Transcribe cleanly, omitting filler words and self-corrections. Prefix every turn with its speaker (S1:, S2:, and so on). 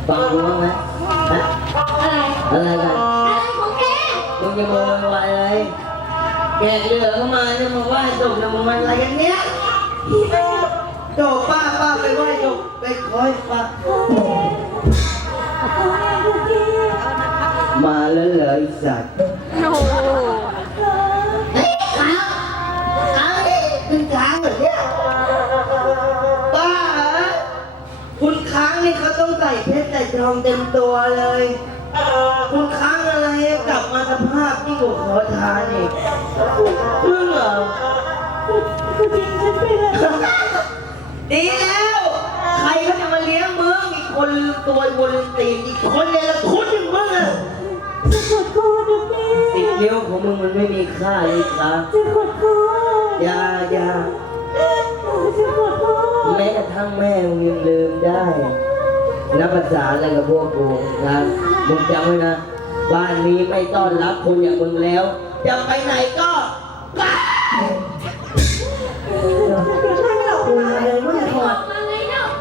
S1: ฟังกูบ้างไหมฮะอะไรกัน
S2: อะไรของแก
S1: มึงจะโวยวายอะไรแกะเหลือเข้ามาเนี่ยมาไหว้ศพเนี่ยมึงมันอะไรกันเนี้ยโจบป้าไปไหว้ศพไปคอยป้ามาแล้วเหรอไอ้สัตว์
S2: โอ้โห
S1: เฮ้ยค้างนี่คุณค้างเหรอเนี่ยป้าเหรอคุณค้างนี่เขาต้องใส่เพชรใส่ทองเต็มตัวเลยคุณค้างอะไรกลับมาสภาพที่งกว่าขอทานอีกมึงเหรอดีแล้วใครเขาจะมาเลี้ยงมึงอีกคนตัวบนตีนอีกคนเนี่ยละคุณอย่างมึงอะ
S2: จะขอโทษนะแม่
S1: สิบนิ้วของมึงมันไม่มีค่าเลยครับ
S2: จะขอโทษ
S1: อย่า
S2: จะขอโทษ
S1: แม้กระทั่งแม่มึงยังลืมได้นับภาษาอะไรกับพวกกูนะมึงจำไว้นะบ้านนี้ไม่ต้อนรับคนอย่างมึงแล้วจะไปไหนก็ไป